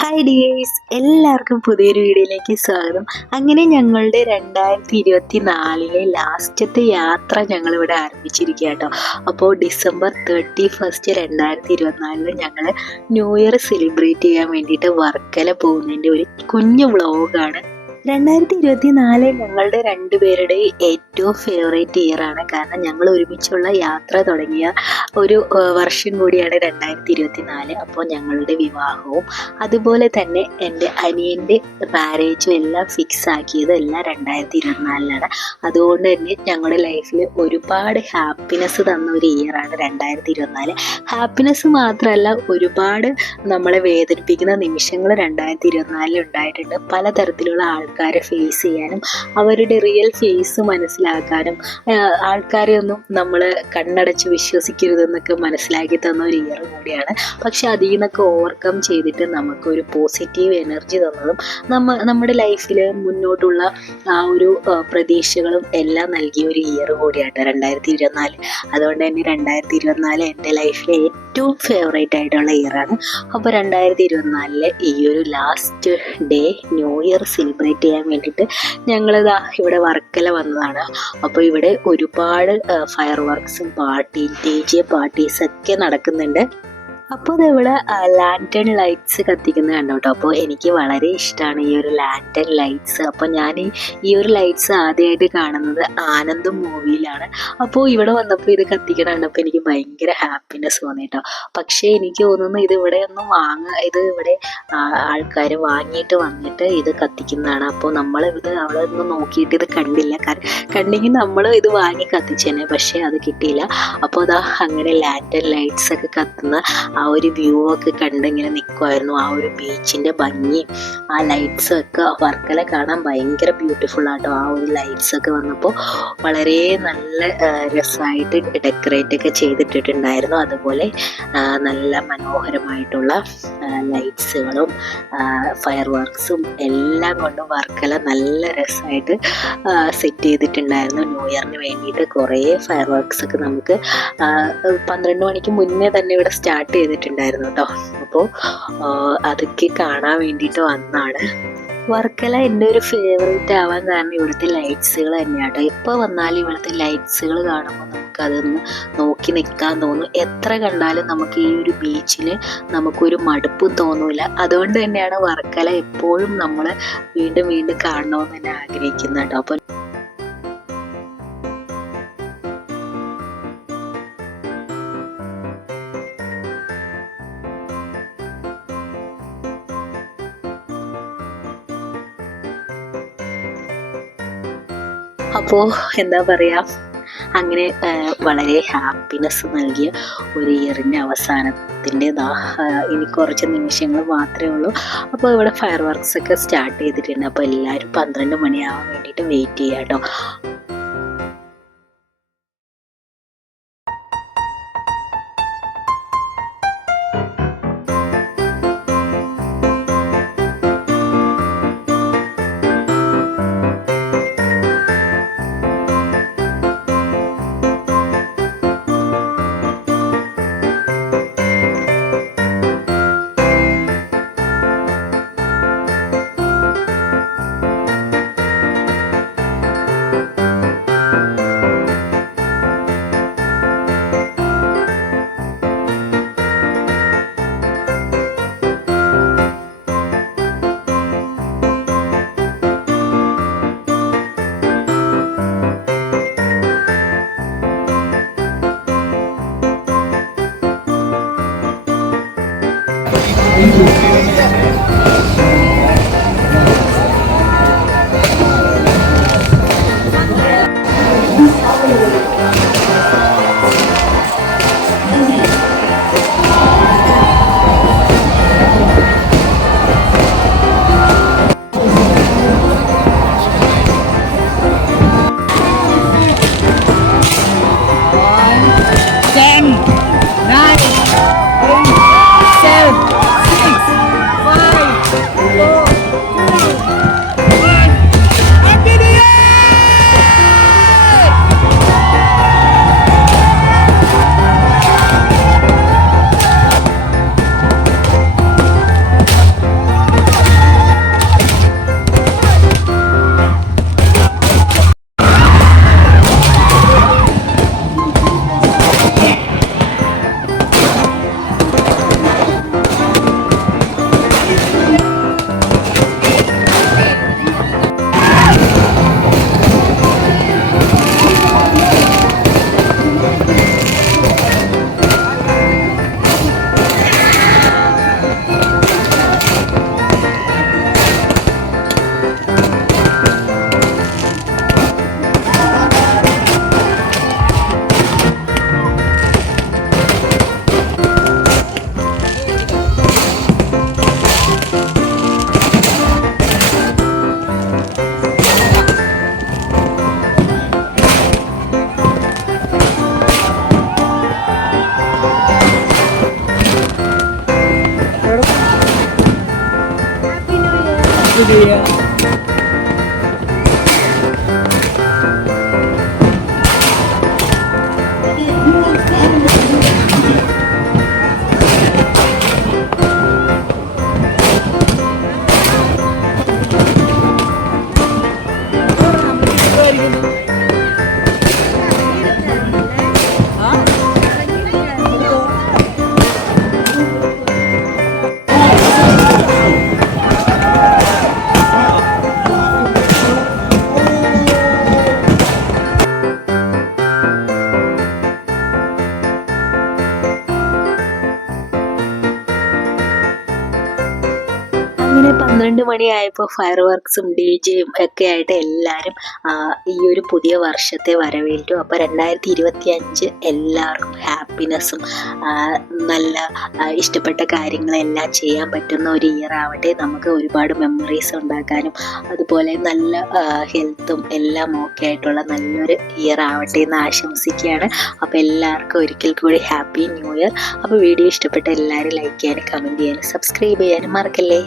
Hi dears, എല്ലാവർക്കും പുതിയൊരു വീഡിയോയിലേക്ക് സ്വാഗതം. അങ്ങനെ ഞങ്ങളുടെ 2024 ലാസ്റ്റത്തെ യാത്ര ഞങ്ങളിവിടെ ആരംഭിച്ചിരിക്കുക കേട്ടോ. അപ്പോൾ December 31 2024 ഞങ്ങൾ ന്യൂ ഇയർ സെലിബ്രേറ്റ് ചെയ്യാൻ വേണ്ടിയിട്ട് വർക്കല പോകുന്നതിൻ്റെ ഒരു കുഞ്ഞു വ്ളോഗാണ്. 2024 ഞങ്ങളുടെ രണ്ടുപേരുടെ ഏറ്റവും ഫേവറേറ്റ് ഇയർ ആണ്. കാരണം ഞങ്ങൾ ഒരുമിച്ചുള്ള യാത്ര തുടങ്ങിയ ഒരു വർഷം കൂടിയാണ് 2024. അപ്പോൾ ഞങ്ങളുടെ വിവാഹവും അതുപോലെ തന്നെ എൻ്റെ അനിയൻ്റെ മാരേജും എല്ലാം ഫിക്സ് ആക്കിയത് എല്ലാം 2024 അതുകൊണ്ട് തന്നെ ഞങ്ങളുടെ ലൈഫിൽ ഒരുപാട് ഹാപ്പിനെസ് തന്ന ഒരു ഇയറാണ് 2024. ഹാപ്പിനെസ് മാത്രമല്ല, ഒരുപാട് നമ്മളെ വേദനിപ്പിക്കുന്ന നിമിഷങ്ങൾ 2024 ഉണ്ടായിട്ടുണ്ട്. പലതരത്തിലുള്ള ആൾക്കാരെ ഫേസ് ചെയ്യാനും അവരുടെ റിയൽ ഫേസ് മനസ്സിലാക്കാനും ആൾക്കാരെ ഒന്നും നമ്മൾ കണ്ണടച്ച് വിശ്വസിക്കരുതെന്നൊക്കെ മനസ്സിലാക്കി തന്ന ഒരു ഇയർ കൂടിയാണ്. പക്ഷെ അതിൽ നിന്നൊക്കെ ഓവർകം ചെയ്തിട്ട് നമുക്കൊരു പോസിറ്റീവ് എനർജി തന്നതും നമ്മുടെ ലൈഫിൽ മുന്നോട്ടുള്ള ആ ഒരു പ്രതീക്ഷകളും എല്ലാം നൽകിയ ഒരു ഇയർ കൂടിയാണ് 2024. അതുകൊണ്ട് തന്നെ 2024 എൻ്റെ ലൈഫിലെ ഏറ്റവും ഫേവറേറ്റ് ആയിട്ടുള്ള ഇയറാണ്. അപ്പോൾ 2024 ഈ ഒരു last day new year celebrate ചെയ്യാൻ വേണ്ടിയിട്ട് ഞങ്ങളിതാ ഇവിടെ വർക്കല വന്നതാണ്. അപ്പോൾ ഇവിടെ ഒരുപാട് ഫയർ വർക്ക്സും DJ പാർട്ടീസൊക്കെ നടക്കുന്നുണ്ട്. അപ്പോൾ അതിവിടെ ലാൻറ്റേൺ ലൈറ്റ്സ് കത്തിക്കുന്നത് കണ്ടു കേട്ടോ. അപ്പോൾ എനിക്ക് വളരെ ഇഷ്ടമാണ് ഈ ഒരു ലാൻറ്റേൺ ലൈറ്റ്സ്. അപ്പോൾ ഞാൻ ഈ ഒരു ലൈറ്റ്സ് ആദ്യമായിട്ട് കാണുന്നത് ആനന്ദം മൂവിയിലാണ്. അപ്പോൾ ഇവിടെ വന്നപ്പോൾ ഇത് കത്തിക്കണം കണ്ടപ്പോൾ എനിക്ക് ഭയങ്കര ഹാപ്പിനെസ് തോന്നി കേട്ടോ. പക്ഷേ എനിക്ക് തോന്നുന്നു ഇത് ഇവിടെ ഇവിടെ ആൾക്കാർ വാങ്ങിയിട്ട് വന്നിട്ട് ഇത് കത്തിക്കുന്നതാണ്. അപ്പോൾ നമ്മളിത് അവിടെ ഒന്ന് നോക്കിയിട്ട് ഇത് കണ്ടില്ല. കണ്ടെങ്കിൽ നമ്മൾ ഇത് വാങ്ങി കത്തിച്ചേനെ, പക്ഷേ അത് കിട്ടിയില്ല. അപ്പോൾ അതാ അങ്ങനെ ലാൻറ്റേൺ ലൈറ്റ്സ് ഒക്കെ കത്തുന്ന ആ ഒരു വ്യൂ ഒക്കെ കണ്ടിങ്ങനെ നിൽക്കുമായിരുന്നു. ആ ഒരു ബീച്ചിൻ്റെ ഭംഗിയും ആ ലൈറ്റ്സും ഒക്കെ വർക്കല കാണാൻ ഭയങ്കര ബ്യൂട്ടിഫുൾ ആട്ടോ. ആ ഒരു ലൈറ്റ്സ് ഒക്കെ വന്നപ്പോൾ വളരെ നല്ല രസമായിട്ട് ഡെക്കറേറ്റ് ഒക്കെ ചെയ്തിട്ടിട്ടുണ്ടായിരുന്നു. അതുപോലെ നല്ല മനോഹരമായിട്ടുള്ള ലൈറ്റ്സുകളും ഫയർ വർക്ക്സും എല്ലാം കൊണ്ടും വർക്കല നല്ല രസമായിട്ട് സെറ്റ് ചെയ്തിട്ടുണ്ടായിരുന്നു. ന്യൂ ഇയറിന് വേണ്ടിയിട്ട് കുറേ ഫയർ വർക്ക്സ് ഒക്കെ നമുക്ക് 12 മണിക്ക് മുന്നേ തന്നെ ഇവിടെ സ്റ്റാർട്ട് ചെയ്തിട്ടുണ്ടായിരുന്നു കേട്ടോ. അപ്പോൾ അതൊക്കെ കാണാൻ വേണ്ടിയിട്ട് വന്നാണ്. വർക്കല എൻ്റെ ഒരു ഫേവറേറ്റ് ആവാൻ കാരണം ഇവിടുത്തെ ലൈറ്റ്സുകൾ തന്നെയാട്ടോ. എപ്പോൾ വന്നാലും ഇവിടുത്തെ ലൈറ്റ്സുകൾ കാണുമ്പോൾ നമുക്കതൊന്ന് നോക്കി നിൽക്കാൻ തോന്നും. എത്ര കണ്ടാലും നമുക്ക് ഈ ഒരു ബീച്ചിൽ നമുക്കൊരു മടുപ്പും തോന്നൂല. അതുകൊണ്ട് തന്നെയാണ് വർക്കല എപ്പോഴും നമ്മൾ വീണ്ടും വീണ്ടും കാണണമെന്ന് തന്നെ ആഗ്രഹിക്കുന്നത് കേട്ടോ. അപ്പോൾ എന്താ പറയുക, അങ്ങനെ വളരെ ഹാപ്പിനെസ് നൽകിയ ഒരു ഇയറിൻ്റെ അവസാനത്തിൻ്റെ ഇനി കുറച്ച് നിമിഷങ്ങൾ മാത്രമേ ഉള്ളൂ. അപ്പോൾ ഇവിടെ ഫയർ വർക്ക്സ് ഒക്കെ സ്റ്റാർട്ട് ചെയ്തിട്ടുണ്ട്. അപ്പോൾ എല്ലാവരും 12 മണിയാവാൻ വേണ്ടിയിട്ട് വെയിറ്റ് ചെയ്യാം കേട്ടോ. പുതിയ അങ്ങനെ 12 മണിയായപ്പോൾ ഫയർ വർക്ക്സും DJയും ഒക്കെ ആയിട്ട് എല്ലാവരും ഈ ഒരു പുതിയ വർഷത്തെ വരവേറ്റു. അപ്പോൾ 2025 എല്ലാവർക്കും ഹാപ്പിനെസ്സും നല്ല ഇഷ്ടപ്പെട്ട കാര്യങ്ങളെല്ലാം ചെയ്യാൻ പറ്റുന്ന ഒരു ഇയർ ആവട്ടെ. നമുക്ക് ഒരുപാട് മെമ്മറീസ് ഉണ്ടാക്കാനും അതുപോലെ നല്ല ഹെൽത്തും എല്ലാം ഓക്കെ ആയിട്ടുള്ള നല്ലൊരു ഇയർ ആവട്ടെ എന്ന് ആശംസിക്കുകയാണ്. അപ്പോൾ എല്ലാവർക്കും ഒരിക്കൽ കൂടി ഹാപ്പി ന്യൂ ഇയർ. അപ്പോൾ വീഡിയോ ഇഷ്ടപ്പെട്ട എല്ലാവരും ലൈക്ക് ചെയ്യാനും കമൻറ്റ് ചെയ്യാനും സബ്സ്ക്രൈബ് ചെയ്യാനും മറക്കല്ലേ.